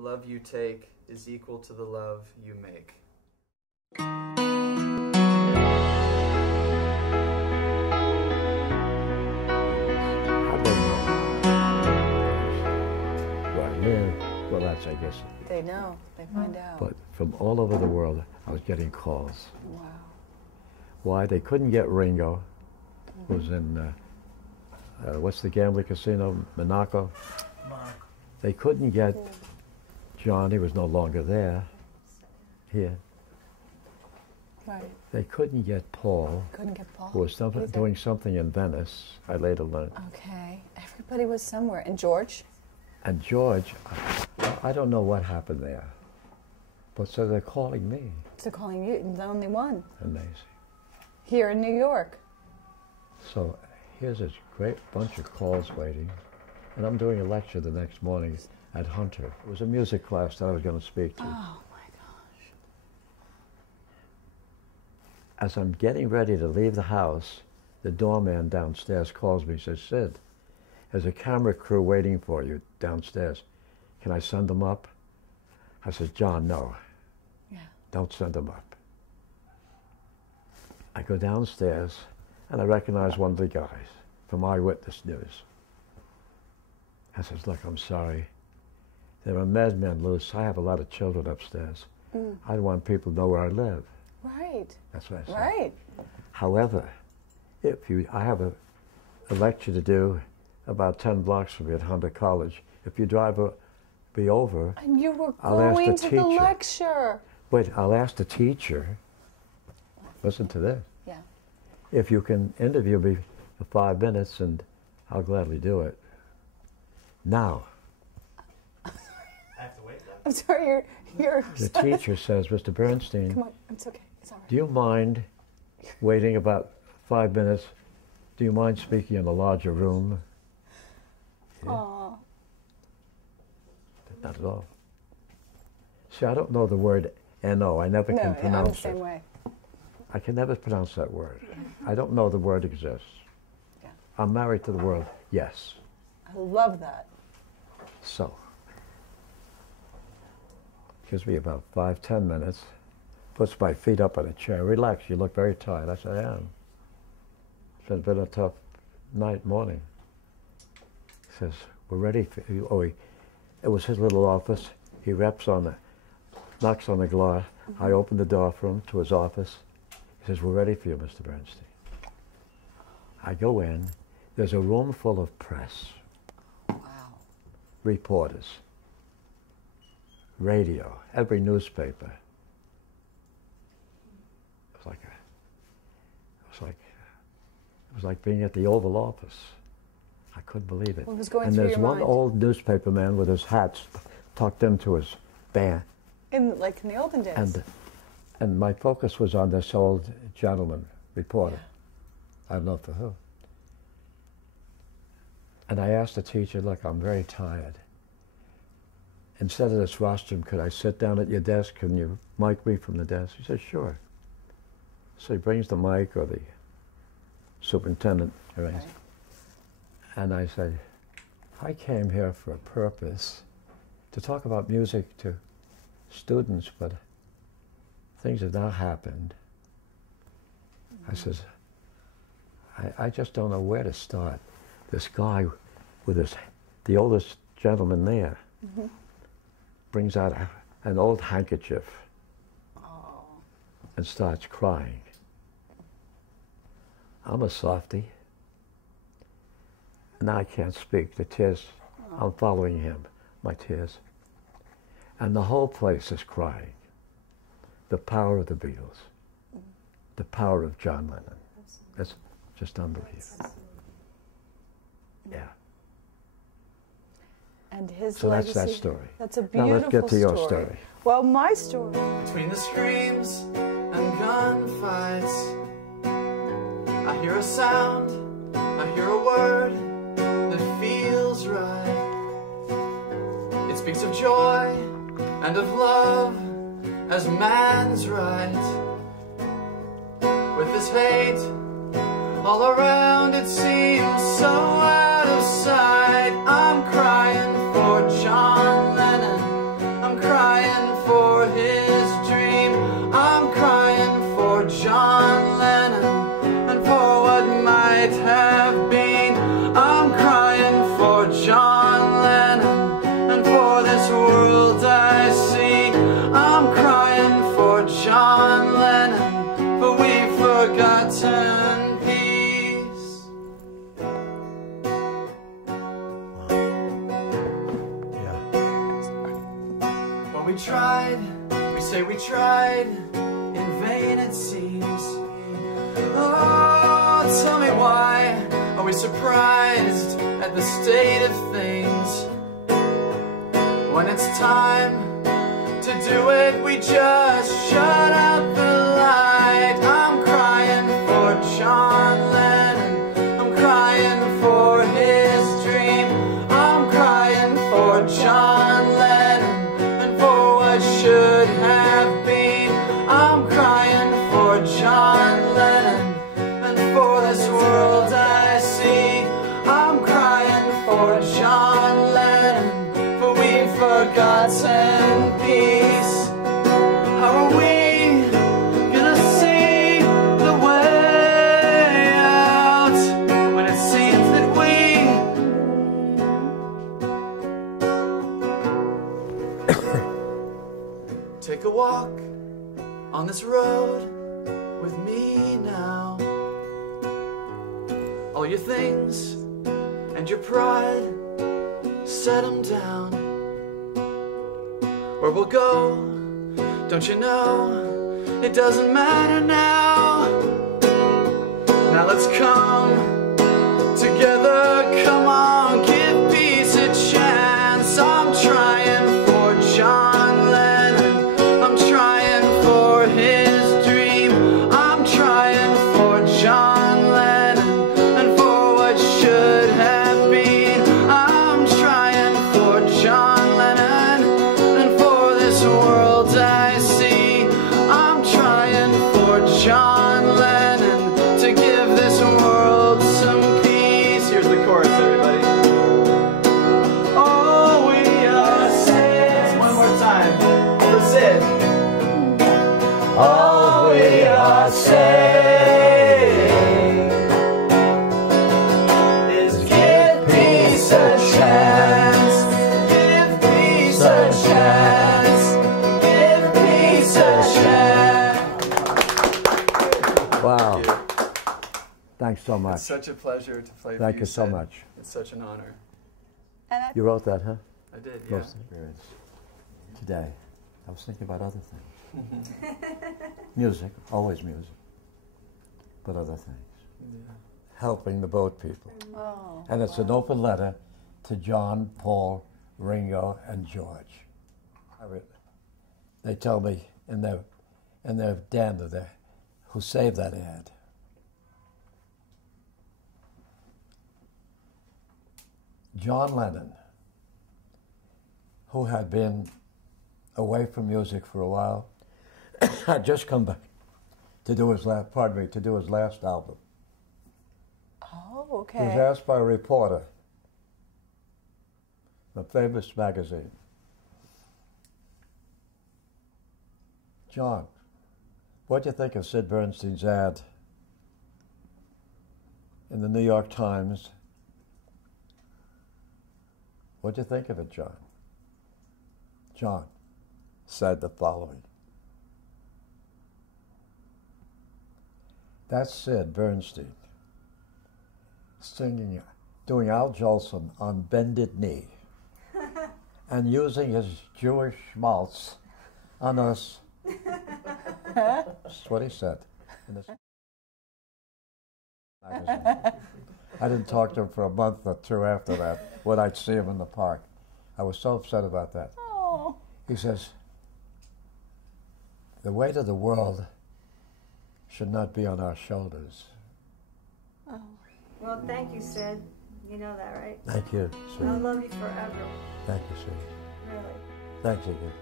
love you take is equal to the love you make. Well, that's, I guess. They know. They find out. But from all over the world, I was getting calls. Wow. Why? They couldn't get Ringo, who was in, what's the gambling casino? Monaco? They couldn't get John. He was no longer there. Here. Right. They couldn't get Paul. Couldn't get Paul. Who was doing something in Venice, I later learned. Okay. Everybody was somewhere. And George? And George, I don't know what happened there. But so they're calling me. They're calling you, the only one. Amazing. Here in New York. So here's this great bunch of calls waiting. And I'm doing a lecture the next morning at Hunter. It was a music class that I was going to speak to. Oh, my gosh. As I'm getting ready to leave the house, the doorman downstairs calls me and says, Sid, there's a camera crew waiting for you downstairs. Can I send them up? I said, John, no. Yeah. Don't send them up. I go downstairs, and I recognize one of the guys from Eyewitness News. I says, look, I'm sorry. There are madmen loose. I have a lot of children upstairs. I don't want people to know where I live. Right. That's what I said. Right. However, I have a lecture to do about 10 blocks from me at Hunter College. If you drive me over, and you were going to the lecture. Wait, I'll ask the teacher. Listen to this. Yeah. If you can interview me for 5 minutes, and I'll gladly do it. Now. I have to wait though. I'm sorry, you're The teacher says, Mr. Bernstein. Come on, it's okay. It's all right. Do you mind waiting about 5 minutes? Do you mind speaking in a larger room? Yeah. Aww. Not at all. See, I don't know the word N-O. I never can pronounce I'm the same way. I can never pronounce that word. I don't know the word exists. Yeah. I'm married to the word yes. I love that. So, gives me about 5-10 minutes, puts my feet up on a chair. Relax, you look very tired. I said, I am. It's been a tough morning. He says, we're ready for you. Oh, it was his little office. He knocks on the glass. I open the door for him to his office. He says, we're ready for you, Mr. Bernstein. I go in. There's a room full of press. Wow. Reporters. Radio. Every newspaper. It was like being at the Oval Office. I couldn't believe it. What was going and through there's your one mind? old newspaper man with his hat tucked into his band. Like in the olden days. And my focus was on this old gentleman, reporter. Yeah. I don't know for who. And I asked the teacher, look, I'm very tired. Instead of this rostrum, could I sit down at your desk? Can you mic me from the desk? He said, sure. So he brings the mic, or the superintendent. Right. And I said, I came here for a purpose, to talk about music to students, but things have now happened. I says, I just don't know where to start. This guy with the oldest gentleman there brings out an old handkerchief and starts crying. I'm a softie. Now I can't speak. The tears, I'm following him, my tears. And the whole place is crying. The power of the Beatles. The power of John Lennon. That's just unbelievable. Yeah. And his so legacy. That's that story. That's a beautiful Now let's get to your story. Well, my story. Between the screams and gunfights, I hear a sound, I hear a word that feels right. It speaks of joy and of love as man's right. With this hate all around, it seems so out of sight. I'm crying for John Lennon, We tried, we say we tried, in vain it seems. Oh, tell me why are we surprised at the state of things? When it's time to do it, we just shut out the light. I'm crying for John Lennon, I'm crying for his dream. I'm crying for John Lennon and for what should have been. I'm crying for John Lennon and for this world I see. I'm crying for John Lennon, for we've forgotten peace. How are we gonna see the way out when it seems that we take a walk on this road with me now? All your things and your pride, set them down. Where we'll go, don't you know, it doesn't matter now. Now let's come together, come on, give peace a chance. I'm trying for John Lennon, I'm trying for his dream. I'm trying for John Lennon and for what should have been. I'm trying for John Lennon and for this world I see. I'm trying for John Lennon to give this world some peace. Here's the chorus, everybody. Oh, we are Sid. One more time for Sid. All we are saying is give peace a chance. Give peace a chance. Give peace a chance. Wow. Thanks so much. It's such a pleasure to play for Thank you so Sid. much. It's such an honor. And I You wrote that, huh? I did, yeah. Most experience. Today, I was thinking about other things. Music, always music, but other things. Yeah. Helping the boat people. Oh, And it's an open letter to John, Paul, Ringo, and George. They tell me in their dander there, who saved that ad. John Lennon, who had been away from music for a while, had just come back to do his last, to do his last album. oh, He was okay. asked by a reporter, a famous magazine, John, what do you think of Sid Bernstein's ad in the New York Times? What do you think of it, John? John said the following. That's Sid Bernstein singing, doing Al Jolson on bended knee and using his Jewish schmaltz on us. That's what he said in this magazine. I didn't talk to him for a month or two after that when I'd see him in the park. I was so upset about that. Oh. He says, the weight of the world should not be on our shoulders. Oh. Well, thank you, Sid. You know that, right? Thank you, I'll sweetie. love you forever. Thank you, sweetie. Really. Thanks again.